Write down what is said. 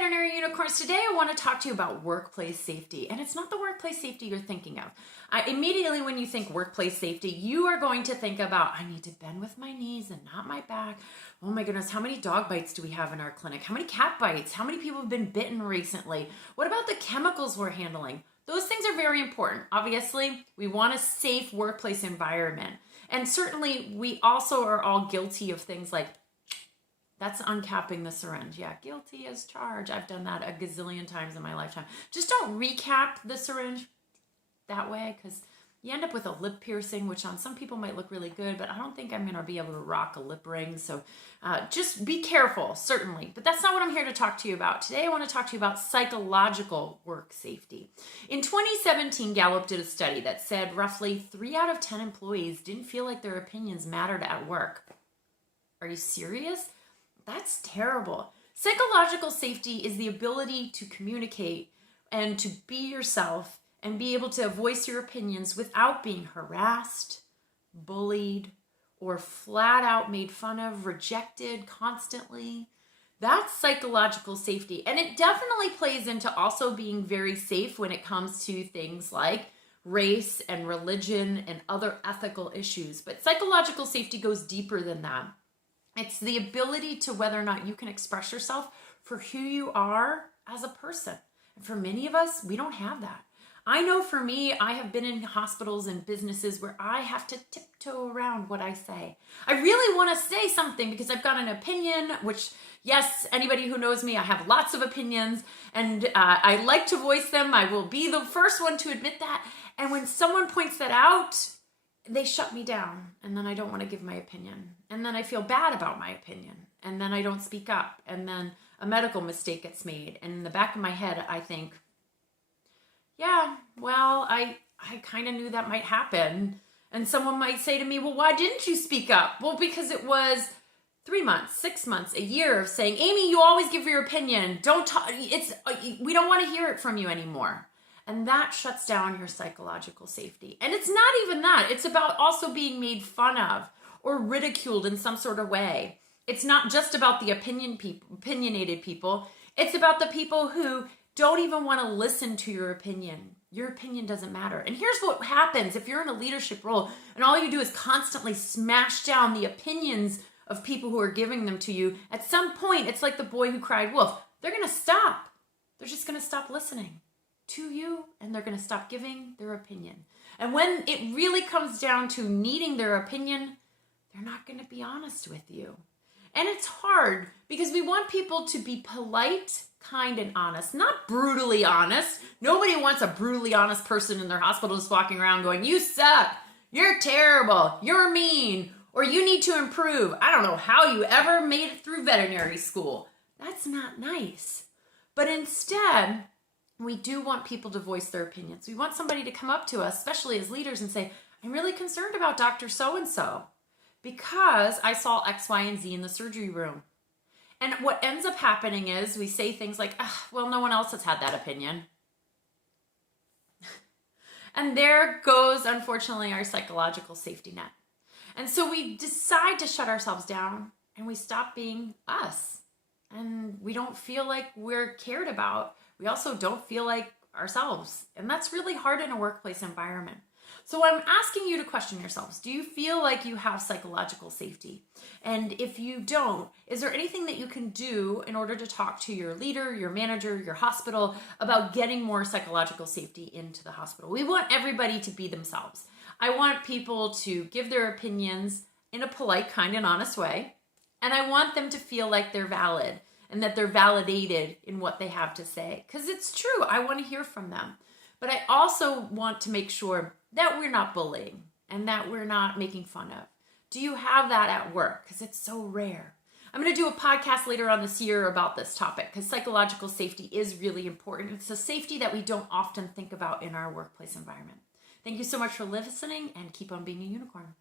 Veterinary Unicorns. Today I want to talk to you about workplace safety, and it's not the workplace safety you're thinking of. Immediately when you think workplace safety, you are going to think about, I need to bend with my knees and not my back. Oh my goodness, how many dog bites do we have in our clinic? How many cat bites? How many people have been bitten recently? What about the chemicals we're handling? Those things are very important. Obviously, we want a safe workplace environment. And certainly we also are all guilty of things like, that's uncapping the syringe. Yeah, guilty as charged. I've done that a gazillion times in my lifetime. Just don't recap the syringe that way, because you end up with a lip piercing, which on some people might look really good, but I don't think I'm going to be able to rock a lip ring. So just be careful, certainly. But that's not what I'm here to talk to you about. Today, I want to talk to you about psychological work safety. In 2017, Gallup did a study that said roughly 3 out of 10 employees didn't feel like their opinions mattered at work. Are you serious? That's terrible. Psychological safety is the ability to communicate and to be yourself and be able to voice your opinions without being harassed, bullied, or flat out made fun of, rejected constantly. That's psychological safety. And it definitely plays into also being very safe when it comes to things like race and religion and other ethical issues. But psychological safety goes deeper than that. It's the ability to whether or not you can express yourself for who you are as a person. And for many of us, we don't have that. I know for me, I have been in hospitals and businesses where I have to tiptoe around what I say. I really want to say something because I've got an opinion, which, yes, anybody who knows me, I have lots of opinions, and I like to voice them. I will be the first one to admit that. And when someone points that out, they shut me down, and then I don't want to give my opinion. And then I feel bad about my opinion, and then I don't speak up, and then a medical mistake gets made. And in the back of my head, I think, yeah, well, I kind of knew that might happen. And someone might say to me, well, why didn't you speak up? Well, because it was 3 months, 6 months, a year of saying, Amy, you always give your opinion. Don't talk. We don't want to hear it from you anymore. And that shuts down your psychological safety. And it's not even that. It's about also being made fun of or ridiculed in some sort of way. It's not just about the opinionated people. It's about the people who don't even want to listen to your opinion. Your opinion doesn't matter. And here's what happens if you're in a leadership role and all you do is constantly smash down the opinions of people who are giving them to you. At some point, it's like the boy who cried wolf. They're going to stop. They're just going to stop listening to you, and they're going to stop giving their opinion. And when it really comes down to needing their opinion, they're not going to be honest with you. And it's hard because we want people to be polite, kind, and honest, not brutally honest. Nobody wants a brutally honest person in their hospital just walking around going, you suck, you're terrible, you're mean, or you need to improve. I don't know how you ever made it through veterinary school. That's not nice. But instead, we do want people to voice their opinions. We want somebody to come up to us, especially as leaders, and say, I'm really concerned about Dr. So-and-so because I saw X, Y, and Z in the surgery room. And what ends up happening is we say things like, well, no one else has had that opinion. And there goes, unfortunately, our psychological safety net. And so we decide to shut ourselves down and we stop being us. And we don't feel like we're cared about. We also don't feel like ourselves. And that's really hard in a workplace environment. So I'm asking you to question yourselves. Do you feel like you have psychological safety? And if you don't, is there anything that you can do in order to talk to your leader, your manager, your hospital about getting more psychological safety into the hospital? We want everybody to be themselves. I want people to give their opinions in a polite, kind, and honest way. And I want them to feel like they're valid and that they're validated in what they have to say. Because it's true, I want to hear from them. But I also want to make sure that we're not bullying and that we're not making fun of. Do you have that at work? Because it's so rare. I'm going to do a podcast later on this year about this topic because psychological safety is really important. It's a safety that we don't often think about in our workplace environment. Thank you so much for listening, and keep on being a unicorn.